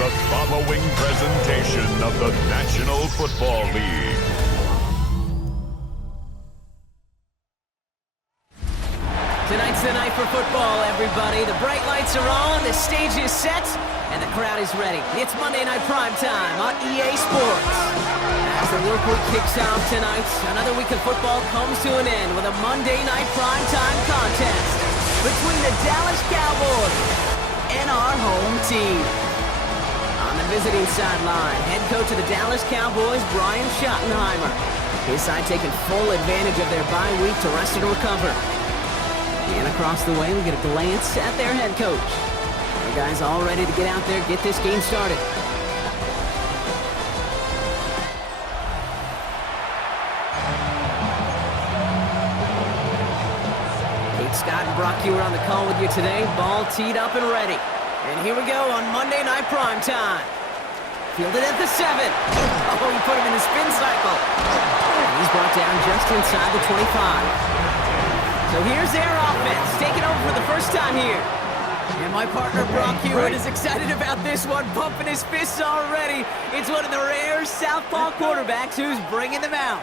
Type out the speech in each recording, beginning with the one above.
the following presentation of the National Football League. Tonight's the night for football, everybody. The bright lights are on, the stage is set, and the crowd is ready. It's Monday Night Prime Time on EA Sports. As the work week kicks off tonight, another week of football comes to an end with a Monday Night Prime Time contest between the Dallas Cowboys and our home team. On the visiting sideline, head coach of the Dallas Cowboys, Brian Schottenheimer. His side taking full advantage of their bye week to rest and recover. And across the way, we get a glance at their head coach. The guys all ready to get out there, get this game started. Scott and Brock, you were on the call with you today. Ball teed up and ready. And here we go on Monday Night Prime Time. Fielded at the 7. Oh, he put him in the spin cycle. And he's brought down just inside the 25. So here's their offense, taking over for the first time here. And my partner, Brock Hewitt, is excited about this one, pumping his fists already. It's one of the rare southpaw quarterbacks who's bringing them out.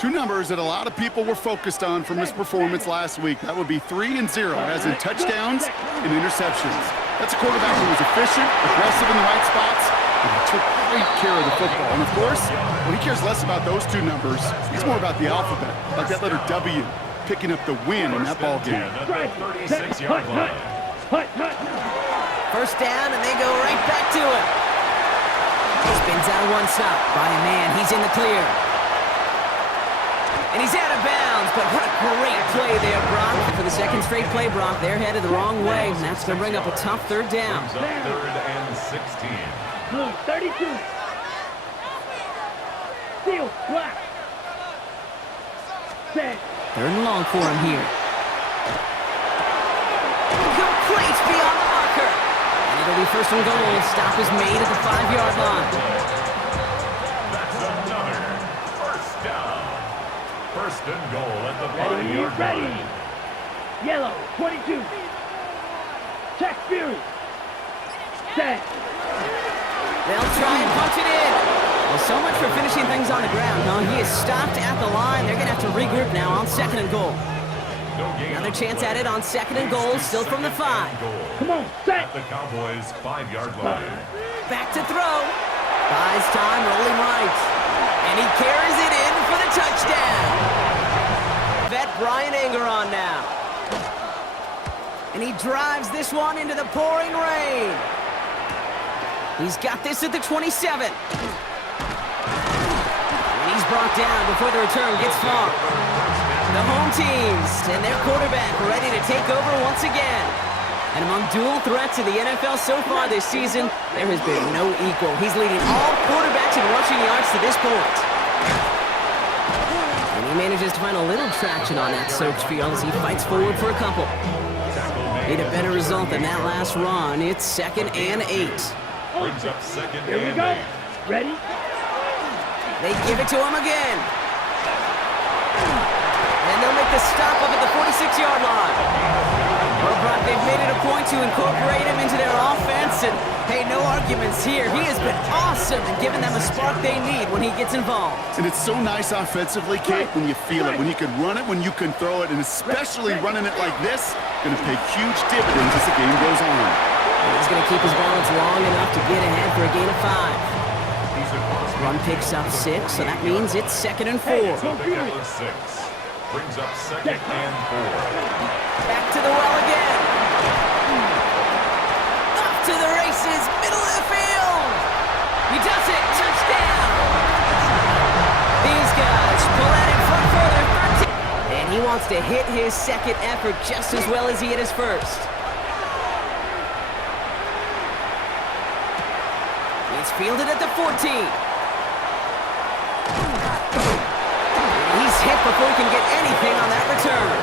Two numbers that a lot of people were focused on from his performance last week. That would be 3 and 0, as in touchdowns and interceptions. That's a quarterback who was efficient, aggressive in the right spots, and he took great care of the football. And of course, when he cares less about those two numbers, he's more about the alphabet, like that letter W, picking up the win in that ball game. 36-yard line. First down, and they go right back to it. He spins out of one stop by a man. He's in the clear. And he's out of bounds, but what a great play there, Brock. For the second straight play, Brock, they're headed the wrong way, and that's going to bring up a tough third down. Third and 16. Blue, 32. Steel, black. Set. Third and long for him here. Complete beyond the marker. And it'll be first and goal. Stop is made at the 5-yard line. That's another first down. First and goal at the 5-yard Ready. line. Yellow, 22. Check Fury. Set. They'll try and punch it in. Well, so much for finishing things on the ground, huh? He is stopped at the line. They're going to have to regroup now on second and goal. Another chance at it on second and goal, still from the 5. Come on, set. At the Cowboys' 5-yard line. Back to throw. Buys time, rolling right. And he carries it in for the touchdown. Vet Brian Anger on now. And he drives this one into the pouring rain. He's got this at the 27. And he's brought down before the return gets far. The home teams and their quarterback ready to take over once again. And among dual threats in the NFL so far this season, there has been no equal. He's leading all quarterbacks in rushing yards to this point. And he manages to find a little traction on that search field as he fights forward for a couple. Need a better result than that last run. It's 2nd and 8. Brings up 2nd Here we and go. 8. Ready? They give it to him again. And they'll make the stop up at the 46-yard line. Well, Brock, they've made it a point to incorporate him into their offense, and hey, no arguments here. He has been awesome and giving them a spark they need when he gets involved. And it's so nice offensively, Kate, when you feel it, when you can run it, when you can throw it, and especially running it like this, going to pay huge dividends as the game goes on. And he's going to keep his balance long enough to get ahead for a gain of 5. Run picks up 6, so that means it's 2nd and 4. Dallas 6. Brings up 2nd and 4. Back to the well again. Up to the races, middle of the field. He does it, touchdown. These guys pull out in front for their 13. And he wants to hit his second effort just as well as he hit his first. It's fielded at the 14. He's hit before he can get anything on that return.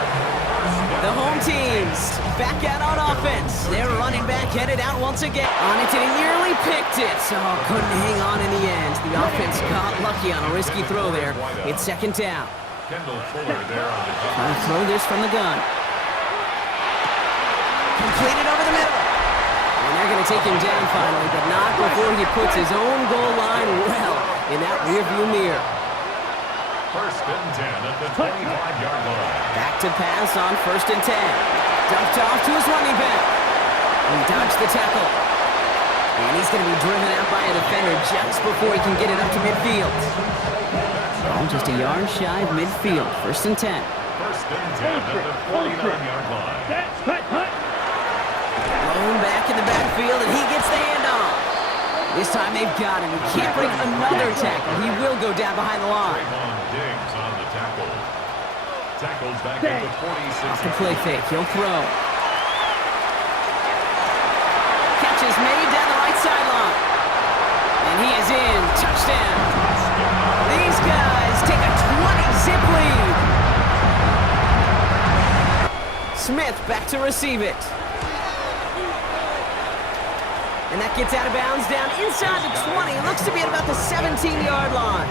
The home teams back out on offense. Their running back headed out once again. On it, and he nearly picked it. Oh, couldn't hang on in the end. The offense got lucky on a risky throw there. It's 2nd down. Kendall Fuller there on the Trying to throw this from the gun. Completed over the middle. And they're going to take him down finally, but not before he puts his own goal line well in that rearview mirror. First and 10 at the 25-yard line. Back to pass on first and 10. Dumped off to his running back. He dodged the tackle. And he's going to be driven out by a defender just before he can get it up to midfield. Oh, just a yard shy of midfield. First and 10. First and 10 at the 49-yard line. Blown back in the backfield, and he gets the handoff. This time they've got him. He can't bring another tackle. He will go down behind the line. Diggs on the tackle. Tackles back at the 46. Off the play fake, he'll throw. Catch is made down the right sideline. And he is in. Touchdown. These guys take a 20-zip lead. Smith back to receive it. And that gets out of bounds down inside the 20. Looks to be at about the 17-yard line.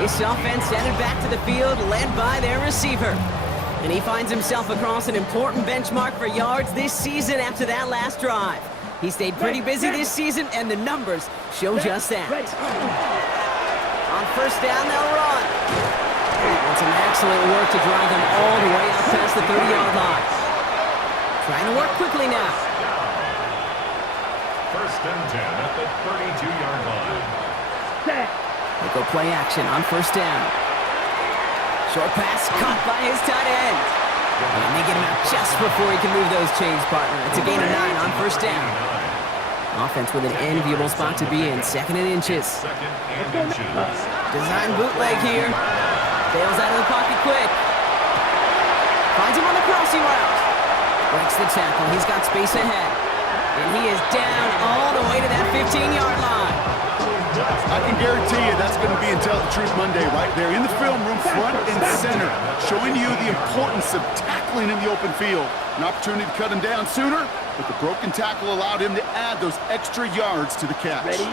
This offense headed back to the field, led by their receiver. And he finds himself across an important benchmark for yards this season after that last drive. He stayed pretty busy this season, and the numbers show just that. On first down, they'll run. And some excellent work to drive them all the way up past the 30-yard line. Trying to work quickly now. First and 10 at the 32-yard line. They go play action on first down. Short pass caught by his tight end. And they get him out just before he can move those chains, partner. It's a gain of 9 on first down. Offense with an enviable spot to be in. Second and inches. Second and inches. Design bootleg here. Bails out of the pocket quick. Finds him on the crossing route. Breaks the tackle. He's got space ahead. And he is down all the way to that 15-yard line. I can guarantee you that's going to be in Tell the Truth Monday right there in the film room, front and center, showing you the importance of tackling in the open field. An opportunity to cut him down sooner, but the broken tackle allowed him to add those extra yards to the catch. Ready?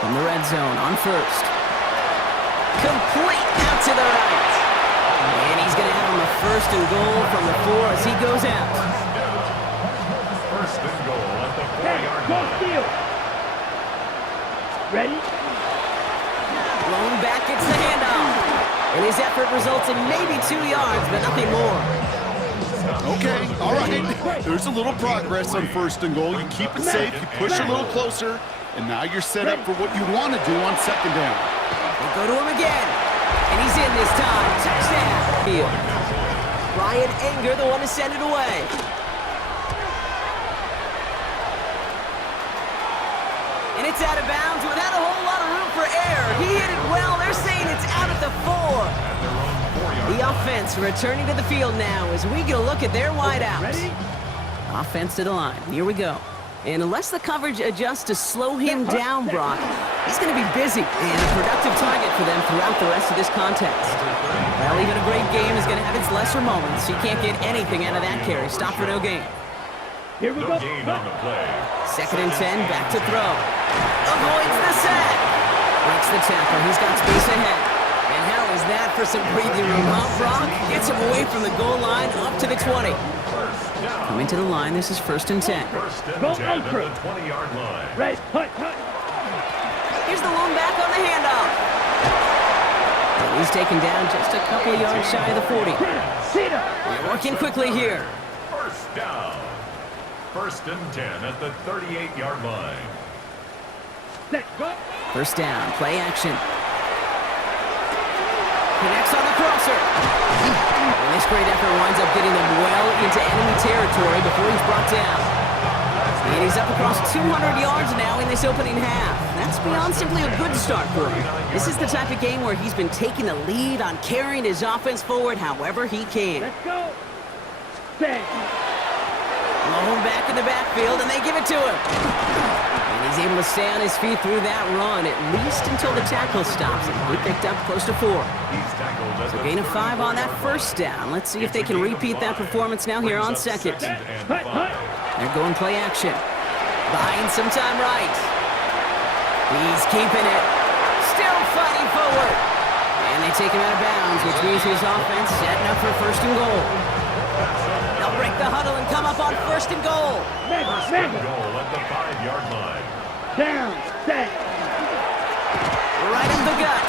From the red zone on first. Complete out to the right. And he's going to have him a first and goal from the 4 as he goes out. First and goal at the 4-yard line. Ready? Blown back, gets the handoff. And his effort results in maybe 2 yards, but nothing more. Okay, all right. There's a little progress on first and goal. You keep it safe, you push a little closer, and now you're set up for what you want to do on second down. They go to him again. And he's in this time. Touchdown. Ryan Anger, the one to send it away. And it's out of bounds without a whole lot of room for error. He hit it well. They're saying it's out at the 4. The offense returning to the field now as we get a look at their wideouts. Offense to the line. Here we go. And unless the coverage adjusts to slow him down, Brock, he's going to be busy and a productive target for them throughout the rest of this contest. Well, even a great game is going to have its lesser moments. You can't get anything out of that carry. Stop for no gain. Here we No go. gain on the play. Second and 10, back to throw. Avoids the sack. Breaks the tackle. He's got space ahead. And how is that for some breathing room, huh, Brock? Gets him away from the goal line up to the 20. Coming to the line, this is first and 10. First and Go 10 at Ultra. the 20-yard line. Ready? Hut, hut. Here's the lone back on the handoff. And he's taken down just a couple of yards shy of the 40. Sit up. They're working quickly here. First down. First and 10 at the 38-yard line. Set. Go. First down, play action. Connects on the crosser. And this great effort winds up getting them well into enemy territory before he's brought down. And he's up across 200 yards now in this opening half. That's beyond simply a good start for him. This is the type of game where he's been taking the lead on carrying his offense forward however he can. Let's go. Set. Blown back in the backfield, and they give it to him. And he's able to stay on his feet through that run, at least until the tackle stops him. He picked up close to 4. So gain of 5 on that first down. Let's see if they can repeat that performance now here on second. Hut, hut. They're going play action. Buying some time right. He's keeping it. Still fighting forward. And they take him out of bounds, which means his offense setting up for first and goal. They'll break the huddle and come up on first and goal. First and goal at the 5-yard line. Down, set. Right up the gut.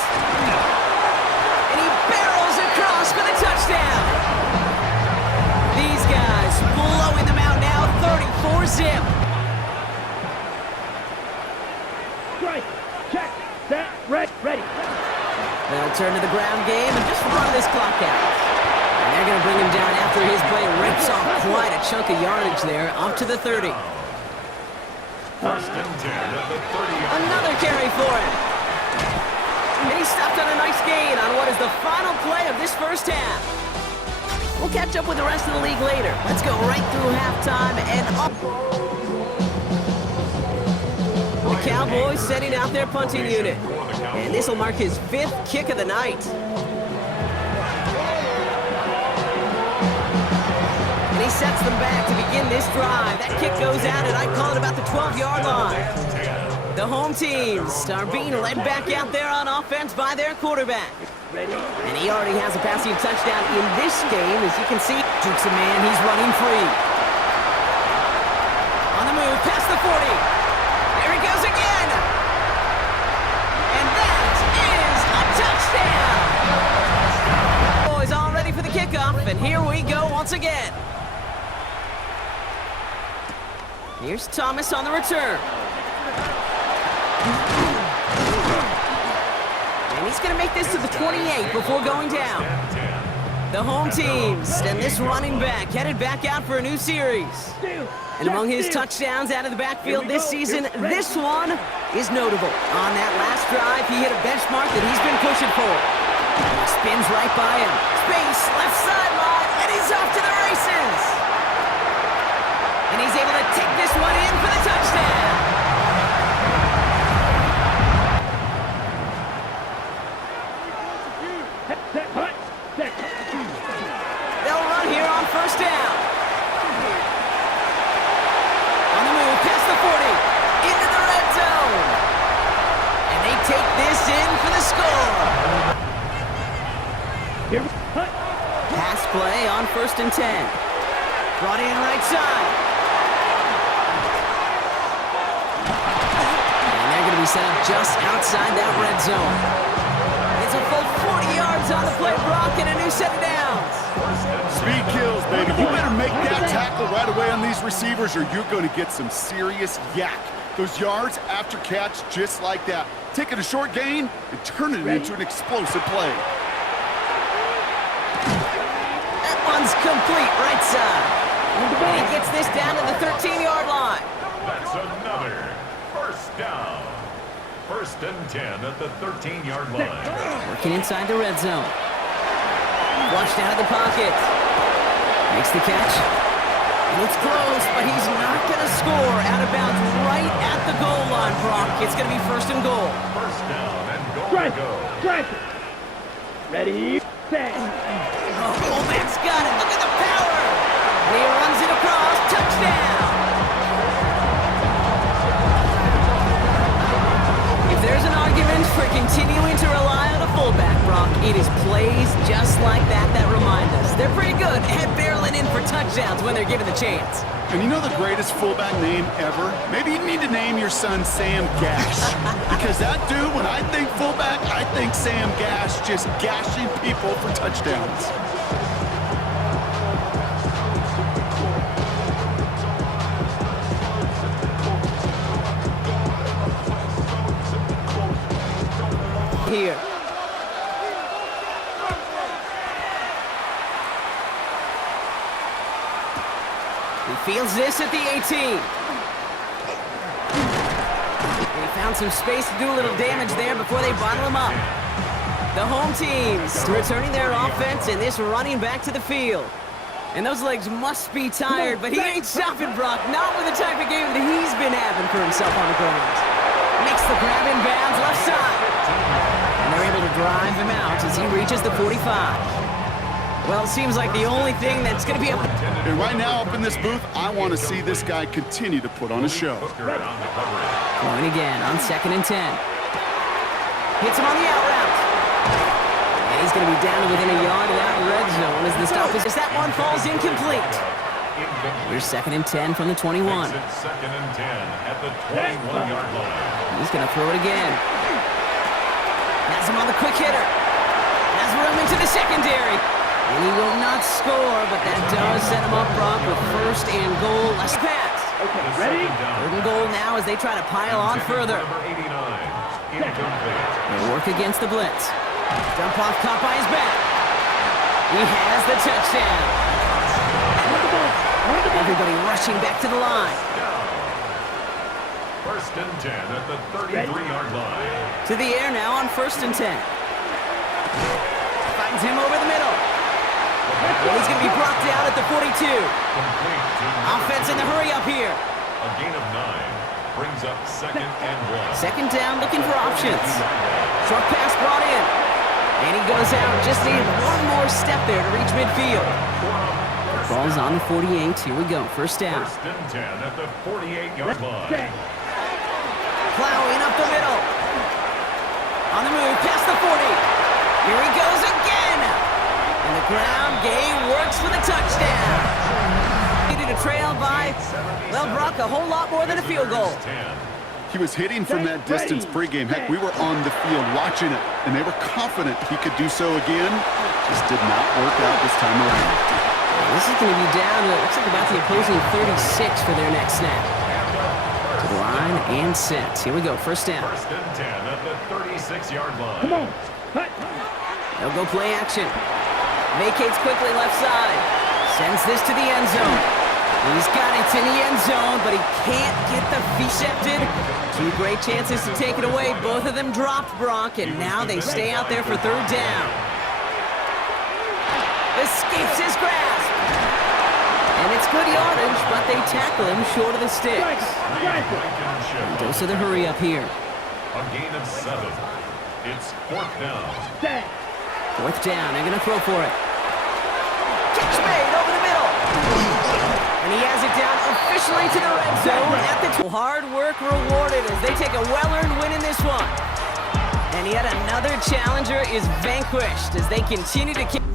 And he barrels across for the touchdown. These guys blowing them out now, 34-zip. Strike, check, set, ready. They'll turn to the ground game and just run this clock out. And they're going to bring him down after his play rips off quite a chunk of yardage there, up to the 30. First and 10 at the 30. Another carry for him. And he stopped on a nice gain on what is the final play of this first half. We'll catch up with the rest of the league later. Let's go right through halftime and up. The Cowboys setting out their punting unit. And this will mark his 5th kick of the night. And he sets them back to begin this drive. That kick goes out at, I'd call it about the 12-yard line. The home teams are being led back out there on offense by their quarterback. And he already has a passing touchdown in this game, as you can see. Jukes a man, he's running free. On the move, past the 40. There he goes again. And that is a touchdown. Boys all ready for the kickoff, and here we go once again. Here's Thomas on the return. And he's going to make this to the 28 before going down. The home teams and this running back headed back out for a new series. And among his touchdowns out of the backfield this season, this one is notable. On that last drive, he hit a benchmark that he's been pushing for. He spins right by him. Space, left sideline, and he's off to the races. And he's able to take this one in for the touchdown. They'll run here on first down. On the move, past the 40, into the red zone. And they take this in for the score. Pass play on first and 10. Brought in right side. And they're going to be set up just outside that red zone. It's a full 40 yards on the play, Brock, and a new set of downs. Speed kills, baby. You better make that tackle right away on these receivers or you're going to get some serious yak. Those yards after catch just like that. Taking a short gain and turning it into an explosive play. That one's complete right side. And he gets this down to the 13-yard line. That's another first down. First and 10 at the 13-yard line. Working inside the red zone. Flushed out of the pocket. Makes the catch. And it's close, but he's not going to score out of bounds right at the goal line, Brock. It's going to be first and goal. First down and goal to go. Strike. Ready, set. Oh, fullback's got it. Look at the power. And he runs it across. Touchdown. If there's an argument for continuing to rely on a fullback, Brock, it is plays just like that that remind us. They're pretty good at barreling in for touchdowns when they're given the chance. And you know the greatest fullback name ever? Maybe you need to name your son Sam Gash. Because that dude, when I think fullback, I think Sam Gash just gashing people for touchdowns. Here. He fields this at the 18. And he found some space to do a little damage there before they bottle him up. The home teams returning their offense and this running back to the field. And those legs must be tired, but he ain't stopping, Brock. Not with the type of game that he's been having for himself on the ground. Makes the grab in bounds left side. And they're able to drive him out as he reaches the 45. Well, it seems like the only thing that's going to be able to... And right now up in this booth, I want to see this guy continue to put on a show. Going again on second and 10. Hits him on the out route. And he's going to be down to within a yard of that red zone as the stop is... That one falls incomplete. Here's 2nd and 10 from the 21. Makes it 2nd and 10 at the 21-yard line. He's going to throw it again. Has him on the quick hitter. Has room into the secondary. And he will not score, but that does set him up, Brock, with 1st and goal. Last pass. Okay, ready? 3rd and goal now as they try to pile on further. Number 89, incomplete. They'll work against the blitz. Dump off, caught by his back. He has the touchdown. Everybody rushing back to the line. 1st and 10 at the 33-yard line. To the air now on 1st and 10. Finds him over the middle. And he's going to be brought down at the 42. Offense in the hurry up here. A gain of 9 brings up 2nd and 1. 2nd down, looking for options. Short pass brought in. And he goes out. Just needed one more step there to reach midfield. Ball's on the 48. Here we go. 1st down. 1st and 10 at the 48-yard line. Plowing up the middle. On the move, past the 40. Here he goes again. And the ground game works for the touchdown. Needed a trail by, well, Brock, a whole lot more than a field goal. He was hitting from that distance pregame. Heck, we were on the field watching it, and they were confident he could do so again. Just did not work out this time around. This is going to be down to, it looks like about the opposing 36 for their next snap. To the line and set. Here we go, 1st down. 1st and 10 at the 36-yard line. Come on. Hut. They'll go play action. Vacates quickly left side. Sends this to the end zone. He's got it in the end zone, but he can't get the feet shifted. 2 great chances to take it away. Both of them dropped, Brock, and now they stay out there for 3rd down. Escapes his grasp. And it's good yardage, but they tackle him short of the sticks. Dose of the hurry up here. A gain of 7. It's 4th down. 4th down, they're going to throw for it. Catch made over the middle. And he has it down officially to the red zone at the hard work rewarded as they take a well-earned win in this one. And yet another challenger is vanquished as they continue to kick.